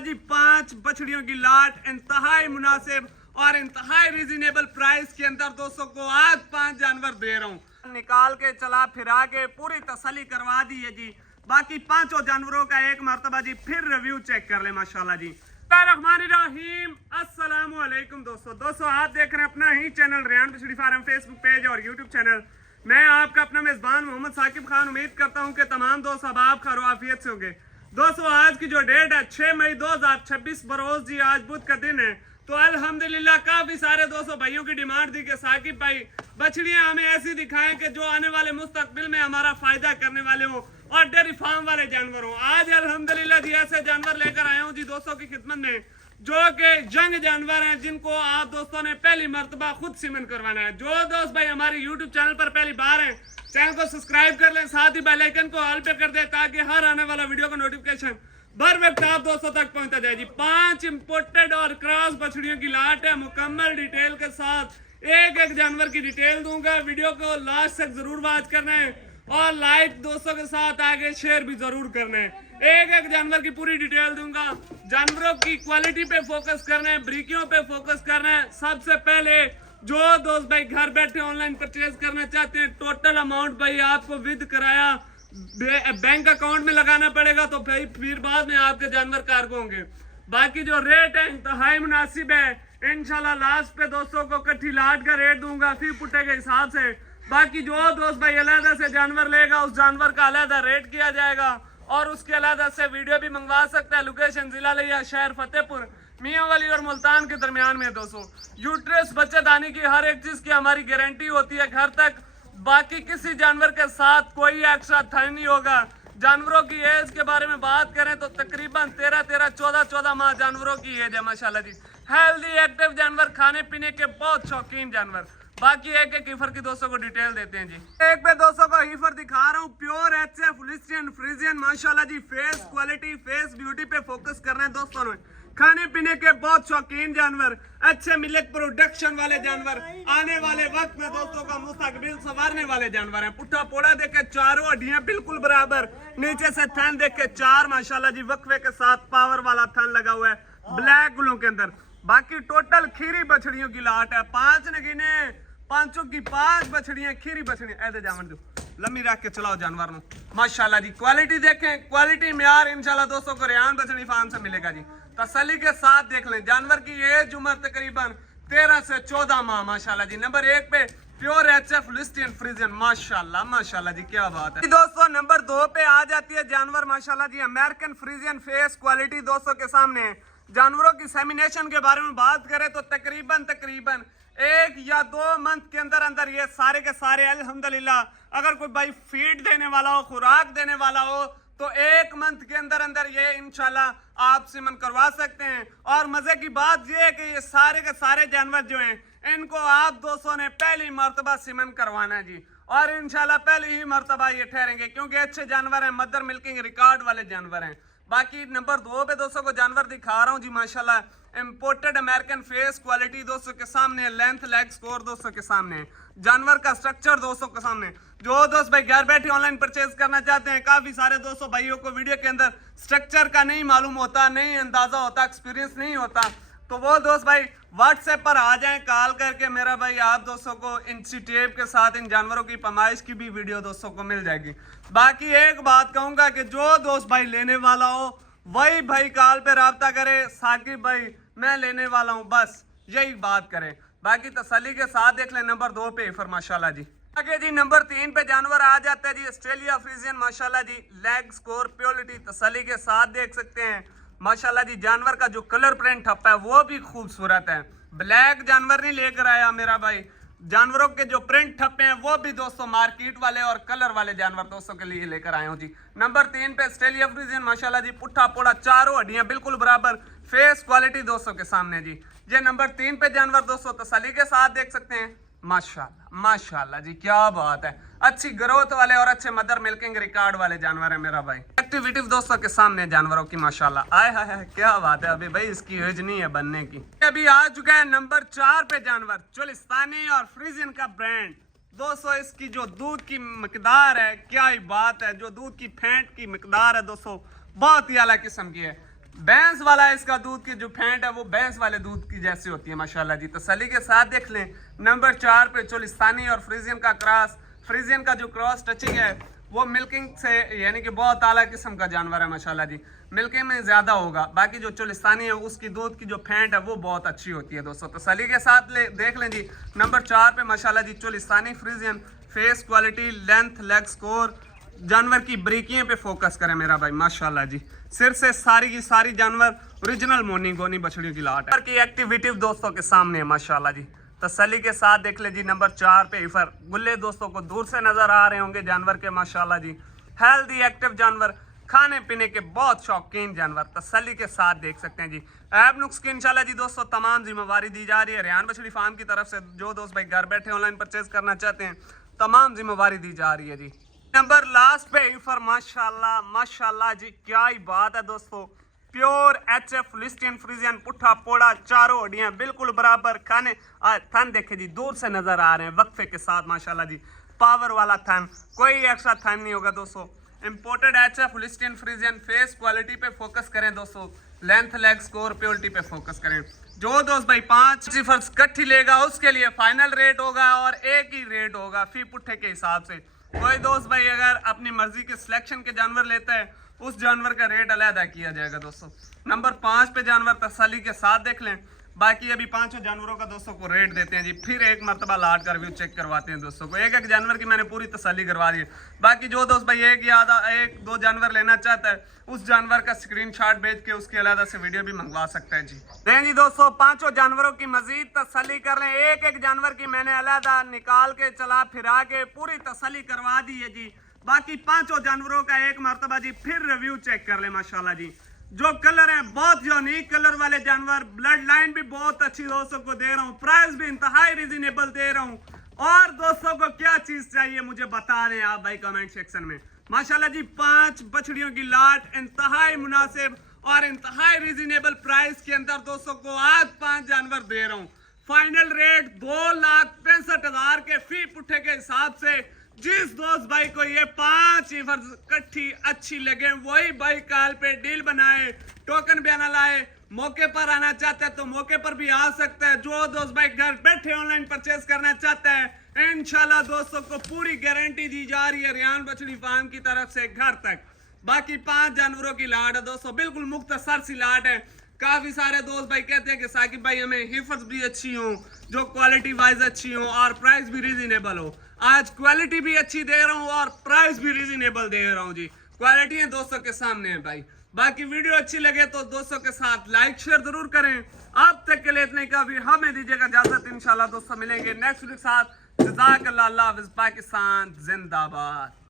जी 5 बछड़ियों की लाट इंतहाई मुनासिब और इंतहाई रीजनेबल प्राइस के अंदर दोस्तों को आज 5 जानवर दे रहा हूँ। निकाल के चला फिरा के पूरी तसल्ली करवा दी है जी। बाकी 5 जानवरों का एक मरतबा जी फिर रिव्यू चेक कर ले माशाल्लाह जी। रहमानिर्रहीम अस्सलाम वालेकुम दोस्तों आप देख रहे हैं अपना ही चैनल रेहान बछड़ी फार्म फेसबुक पेज और यूट्यूब चैनल। मैं आपका अपना मेजबान मोहम्मद साकिब खान उम्मीद करता हूं कि तमाम दोस्त अब खैर आफियत से होंगे। दोस्तों आज की जो डेट है 6 मई 2026 बरोज जी आज बुध का दिन है। तो अल्हम्दुलिल्लाह काफी सारे दोस्तों भाइयों की डिमांड थी कि साकिब भाई बछड़ियां हमें ऐसी दिखाएं कि जो आने वाले मुस्तकबिल में हमारा फायदा करने वाले हो और डेयरी फार्म वाले जानवर हो। आज अल्हम्दुलिल्लाह जी ऐसे जानवर लेकर आया हूँ जी दोस्तों की खिदमत में जो कि जंग जानवर हैं जिनको आप दोस्तों ने पहली मर्तबा खुद सीमन करवाना है। जो दोस्त भाई हमारे यूट्यूब चैनल पर पहली बार हैं चैनल को सब्सक्राइब कर लें, साथ ही बेल आइकन को ऑल पे कर दें ताकि हर आने वाला वीडियो का नोटिफिकेशन बर वक्त आप दोस्तों तक पहुंचता जाए जी। 5 इंपोर्टेड और क्रॉस बछड़ियों की लाट है मुकम्मल डिटेल के साथ। एक जानवर की डिटेल दूंगा, वीडियो को लास्ट तक जरूर वॉच करना है और लाइक दोस्तों के साथ आगे शेयर भी जरूर करना है। एक जानवर की पूरी डिटेल दूंगा। जानवरों की क्वालिटी पे फोकस करना है, ब्रीकियों पे फोकस करना है। सबसे पहले जो दोस्त भाई घर बैठे ऑनलाइन परचेज करना चाहते हैं टोटल अमाउंट भाई आपको विद कराया बैंक अकाउंट में लगाना पड़ेगा, तो भाई फिर बाद में आपके जानवर कार्गो होंगे। बाकी जो रेट है इंतहाई मुनासिब है। इंशाल्लाह लास्ट पे दोस्तों को कट्ठी लाट का रेट दूंगा फी पुट्टे के हिसाब से। बाकी जो दोस्त भाई अलहदा से जानवर लेगा उस जानवर का अलहदा रेट किया जाएगा और उसके अलहदा से वीडियो भी मंगवा सकता है। लोकेशन जिला लिया शहर फतेहपुर मियाँ वाली और मुल्तान के दरमियान में। दोस्तों यूट्रस बच्चे दाने की हर एक चीज की हमारी गारंटी होती है घर तक। बाकी किसी जानवर के साथ कोई एक्स्ट्रा थन नहीं होगा। जानवरों की एज के बारे में बात करें तो तकरीबन 13-14 माह जानवरों की एज है माशाल्लाह जी। हेल्दी एक्टिव जानवर, खाने पीने के बहुत शौकीन जानवर। बाकी एक हीफर की दोस्तों को डिटेल देते हैं जी। एक पे दोस्तों को हीफर दिखा रहा हूँ प्योर एचएफ लिस्टियन फ्रीजियन माशाल्लाह जी। फेस क्वालिटी फेस ब्यूटी पे फोकस करना है दोस्तों ने। खाने पीने के बहुत शौकीन जानवर, अच्छे मिल्क प्रोडक्शन वाले जानवर, आने वाले वक्त में दोस्तों का मुस्तकबिल संवारने वाले जानवर हैं। पुट्ठा पोड़ा देख के चारों हड्डियां बिल्कुल बराबर, नीचे से थन देख के 4 माशाल्लाह जी वक्फे के साथ पावर वाला थन लगा हुआ है ब्लैक गुलों के अंदर। बाकी टोटल खीरी बछड़ियों की लाट है। 5 नगीने 5 की 5 बछड़ियां खीरी बछड़ियां ऐसे जावन दो लम्बी रख के चलाओ जानवर नु माशाल्लाह जी। क्वालिटी देखें, क्वालिटी म्यार इंशाल्लाह दोस्तों को रेहान बछड़ी फार्म से मिलेगा जी। तसल्ली के साथ देख लें। जानवर की एज उम्र तकरीबन 13 से 14 माह माशाल्लाह जी। नंबर 1 पे प्योर एचएफ लिस्टियन फ्रीजियन माशाल्लाह माशाल्लाह जी क्या बात है। दोस्तों नंबर 2 पे आ जाती है जानवर माशाल्लाह जी अमेरिकन फ्रीजियन फेस क्वालिटी दोस्तों के सामने है। जानवरों की सेमिनेशन के बारे में बात करें तो तकरीबन 1 या 2 मंथ के अंदर अंदर ये सारे के सारे अल्हम्दुलिल्लाह अगर कोई भाई फीड देने वाला हो, खुराक देने वाला हो तो 1 मंथ के अंदर अंदर ये इंशाल्लाह आप सीमन करवा सकते हैं। और मजे की बात ये है कि ये सारे के सारे जानवर जो हैं इनको आप दोस्तों ने पहली मर्तबा सीमन करवाना है जी। और इंशाल्लाह पहली ही मर्तबा ये ठहरेंगे क्योंकि अच्छे जानवर हैं, मदर मिल्किंग रिकॉर्ड वाले जानवर हैं। बाकी नंबर 2 पे दोस्तों को जानवर दिखा रहा हूँ जी माशाल्लाह इंपोर्टेड अमेरिकन फेस क्वालिटी दोस्तों के सामने, लेंथ लेग स्कोर दोस्तों के सामने, जानवर का स्ट्रक्चर दोस्तों के सामने। जो दोस्त भाई घर बैठे ऑनलाइन परचेज करना चाहते हैं, काफी सारे दोस्तों भाइयों को वीडियो के अंदर स्ट्रक्चर का नहीं मालूम होता, नहीं अंदाजा होता, एक्सपीरियंस नहीं होता, तो वो दोस्त भाई व्हाट्सएप पर आ जाएं कॉल करके। मेरा भाई आप दोस्तों को इंची टेप के साथ इन जानवरों की पैमाइश की भी वीडियो दोस्तों को मिल जाएगी। बाकी एक बात कहूंगा कि जो दोस्त भाई लेने वाला हो वही भाई कॉल पे राब्ता करे, साकिब भाई मैं लेने वाला हूँ, बस यही बात करें। बाकी तसल्ली के साथ देख लें। नंबर 2 पे फिर माशाल्लाह जी। आगे जी नंबर 3 पे जानवर आ जाता है जी ऑस्ट्रेलिया फ्रीजियन माशाल्लाह जी। लेग स्कोर प्योरिटी तसल्ली के साथ देख सकते हैं माशाल्लाह जी। जानवर का जो कलर प्रिंट ठप्पा है वो भी खूबसूरत है। ब्लैक जानवर नहीं लेकर आया मेरा भाई, जानवरों के जो प्रिंट ठप्पे हैं वो भी दोस्तों मार्केट वाले और कलर वाले जानवर दोस्तों के लिए लेकर आए हूँ जी। नंबर 3 पे ऑस्ट्रेलिया फ्रीजियन माशाल्लाह जी। पुट्ठा पोड़ा चारों हड्डियां बिल्कुल बराबर, फेस क्वालिटी दोस्तों के सामने जी। ये नंबर 3 पे जानवर दोस्तों तसल्ली के साथ देख सकते हैं माशाल्लाह माशाल्लाह जी क्या बात है। अच्छी ग्रोथ वाले और अच्छे मदर मिल्किंग रिकॉर्ड वाले जानवर है मेरा भाई। एक्टिविटी दोस्तों के सामने जानवरों की माशाल्लाह आय हाय क्या बात है। अभी भाई इसकी एज नहीं है बनने की। अभी आ चुका है नंबर 4 पे जानवर चोलिस्तानी और फ्रीजियन का ब्रांड दोस्तों। इसकी जो दूध की मकदार है क्या ही बात है। जो दूध की फेंट की मकदार है दोस्तों बहुत ही आला किस्म की है। भैंस वाला इसका दूध की जो फेंट है वो भैंस वाले दूध की जैसी होती है माशाल्लाह जी। तसल्ली के साथ देख लें। नंबर 4 पे चोलिस्तानी और फ्रीजियन का क्रॉस। फ्रीजियन का जो क्रॉस टचिंग है वो मिल्किंग से यानी कि बहुत आला किस्म का जानवर है माशाल्लाह जी। मिल्किंग में ज़्यादा होगा। बाकी जो चोलिस्तानी है उसकी दूध की जो फेंट है वो बहुत अच्छी होती है दोस्तों। तसल्ली के साथ देख लें जी। नंबर 4 पे माशाल्लाह जी Cholistani Friesian. Face quality, length, leg score, जानवर की बरीकियों पे फोकस करें मेरा भाई माशाल्लाह जी। सिर से सारी की सारी जानवर ओरिजिनल मोनी गोनी बछड़ियों की लाट है। की एक्टिविटी दोस्तों के सामने है माशाल्लाह जी। तसल्ली के साथ देख ले जी। नंबर 4 पे इफर गुल्ले दोस्तों को दूर से नजर आ रहे होंगे जानवर के माशाल्लाह जी। हेल्दी एक्टिव जानवर, खाने पीने के बहुत शौकीन जानवर। तसल्ली के साथ देख सकते हैं जी। ऐब नुक्स की इंशाल्लाह जी दोस्तों तमाम जिम्मेवारी दी जा रही है रेहान बछड़ी फार्म की तरफ से। जो दोस्त भाई घर बैठे ऑनलाइन परचेज करना चाहते हैं तमाम जिम्मेवारी दी जा रही है जी। नंबर लास्ट पे इफर माशाल्लाह माशाल्लाह जी, क्या ही बात है दोस्तों। प्योर एचएफ लिस्टियन फ्रीजियन, पुट्ठा पोड़ा, चारों हड्डियां बिल्कुल बराबर। खाने थन देखे जी दूर से नजर आ रहे हैं वक्फे के साथ माशाल्लाह जी। पावर वाला थन, कोई एक्स्ट्रा थन नहीं होगा दोस्तों। इंपोर्टेड एचएफ लिस्टियन फ्रीजियन। फेस क्वालिटी पे फोकस करें दोस्तों। लेंथ, लेग स्कोर, प्योरिटी पे फोकस करें। जो दोस्त भाई 5 सिफर्स इकट्ठी लेगा उसके लिए फाइनल रेट होगा और एक ही रेट होगा फी पुट्ठे के हिसाब से। कोई दोस्त भाई अगर अपनी मर्जी के सिलेक्शन के जानवर लेता है उस जानवर का रेट अलग किया जाएगा दोस्तों। नंबर 5 पे जानवर तसल्ली के साथ देख लें। बाकी अभी 5 जानवरों का दोस्तों को रेट देते हैं जी। फिर एक मरतबा लाट का रिव्यू चेक करवाते हैं दोस्तों को। एक एक जानवर की मैंने पूरी तसल्ली करवा दी है। बाकी जो दोस्त भाई एक या आधा 1-2 जानवर लेना चाहता है उस जानवर का स्क्रीनशॉट भेज के उसके अलग से वीडियो भी मंगवा सकता है जी। दें जी दोस्तों 5 जानवरों की मजीद तसल्ली कर लें। एक एक जानवर की मैंने अलग निकाल के चला फिरा के पूरी तसल्ली करवा दी है जी। बाकी 5 जानवरों का एक मरतबा जी फिर रिव्यू चेक कर ले माशाल्लाह जी। जो कलर है बहुत यूनिक कलर वाले जानवर। ब्लड लाइन भी बहुत अच्छी दोस्तों को दे रहा हूँ। प्राइस भी इंतहाई रिजनेबल दे रहा हूँ। और दोस्तों को क्या चीज चाहिए मुझे बता दें आप भाई कमेंट सेक्शन में। माशाल्लाह जी 5 बछड़ियों की लाट इंतहाई मुनासिब और इंतहाई रिजनेबल प्राइस के अंदर दोस्तों को आज 5 जानवर दे रहा हूँ। फाइनल रेट 2,65,000 के फी पुट्ठे के हिसाब से। जिस दोस्त भाई को ये 5 इकट्ठी अच्छी लगे वही भाई कॉल पे डील बनाए, टोकन भी आना लाए। मौके पर आना चाहता है तो मौके पर भी आ सकता है। जो दोस्त भाई घर बैठे ऑनलाइन परचेज करना चाहता है इंशाल्लाह दोस्तों को पूरी गारंटी दी जा रही है रेहान बछड़ी फार्म की तरफ से घर तक। बाकी 5 जानवरों की लाट है दोस्तों, बिल्कुल मुख्तसर सी लाट है। काफी सारे दोस्त भाई कहते हैं कि साकिब भाई हमें हिफज भी अच्छी हो, जो क्वालिटी वाइज अच्छी हो और प्राइस भी रीजनेबल हो। आज क्वालिटी भी अच्छी दे रहा हूँ और प्राइस भी रीजनेबल दे रहा हूँ जी। क्वालिटी है दोस्तों के सामने है भाई। बाकी वीडियो अच्छी लगे तो दोस्तों के साथ लाइक शेयर जरूर करें। अब तक के लिए इतने का भी हमें दीजिएगा इजाजत। इंशाल्लाह दोस्तों मिलेंगे नेक्स्ट वीडियो के साथ। जज़ाकल्लाह, अल्लाह हाफ़िज़, पाकिस्तान जिंदाबाद।